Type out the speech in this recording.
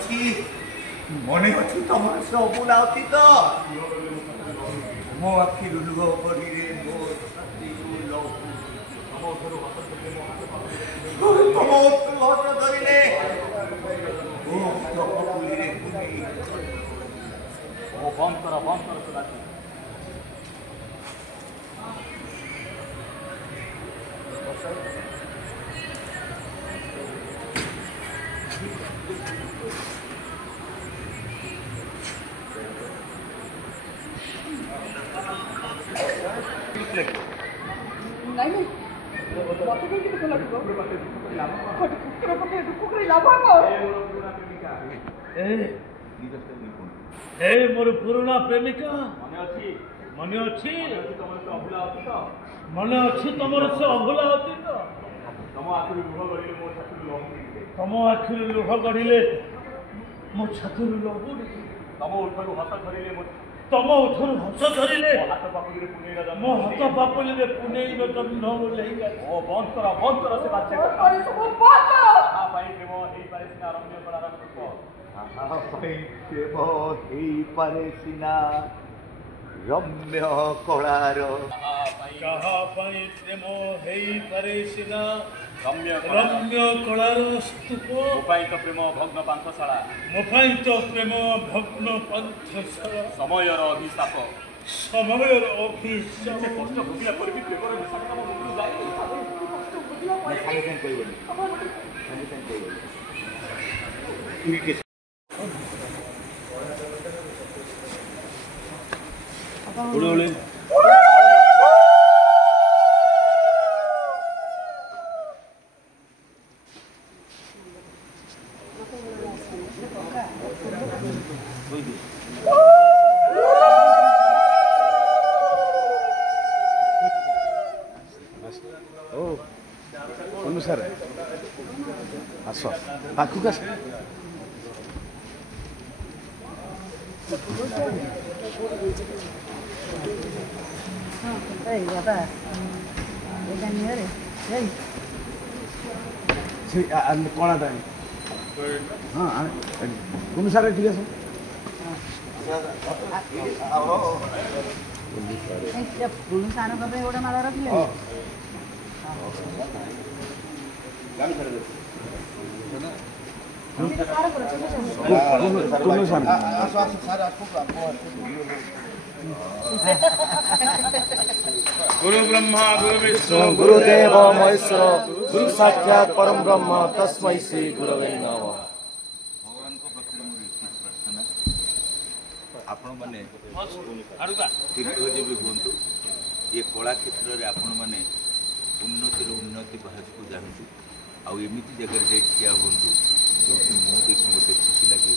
ଅଛି ମନେ ଅଛି ତମର ସବୁ ଲାଉତି ତ ମୋ ଆଖିରୁ ଲୁହ ପଡ଼ିରେ ମୋ ଛାତିରୁ ଲହୁ ତମ ହାତ ଧରିଲେ ଓ ଚପକୁଳିରେ ପୁନେଇ ଓ ବନ୍ଦ କର ସୁବାସ नहीं मत भी कितने लगो कुकुर पके कुकुर लाभ ए मोर पुराना प्रेमिका मने अछि मने अच्छी तुमर से अभुला होती तो तम आखिर लुह गढ़िले मो छाती लहू तम उठरू हस धरिले तम उठरू हस धरिले मो हाथ पापुली पुनेई जन्म बोले ओ बंद कर से बात प्रेम ହେଇପାରେ ସିନା ରମ୍ୟ କଳାର କାହା ପାଇଁ ପ୍ରେମ ହେଇପାରେ ସିନା ରମ୍ୟ କଳାର ସ୍ତୂପ ମୋ ପାଇଁ ତ ପ୍ରେମ ଭଗ୍ନ ପାନ୍ଥଶାଳା ମୋ ପାଇଁ ତ ପ୍ରେମ ଭଗ୍ନ ପାନ୍ଥଶାଳା ସମୟର ଅଭିଶାପ କଷ୍ଟ ଭୋଗିଲା ପରେ ବି ପ୍ରେମର ନିଶାଟା ମୋ ମୁଣ୍ଡରୁ ଯାଇନି ସାଙ୍ଗେ ସାଙ୍ଗେ କହିବନି ସାଙ୍ଗେ ସାଙ୍ଗେ କହିବନି ଉଳି ଅନୁସାରେ ଆସ ପାଖକୁ ଆସ କଣାଟା ହଁ ଅନୁସାରେ ଟିକେ ଆସ ସାନ ପାଇଁ ଗୋଟେ ମାଳ ରଖିଲେ गुरु ब्रह्मा गुरु विष्णु गुरुदेव महेश्वर गुरु साक्षात परम ब्रह्म तस्मै श्री गुरवे नमः। भगवान पाखे मोर प्रार्थना आपण मैंने दीर्घजीवी हूँ ये कला क्षेत्र में आपण मैंने उन्नति बाहर जातु आमती जगह ठिया हूँ जो मुँह देखी मत खुशी लगे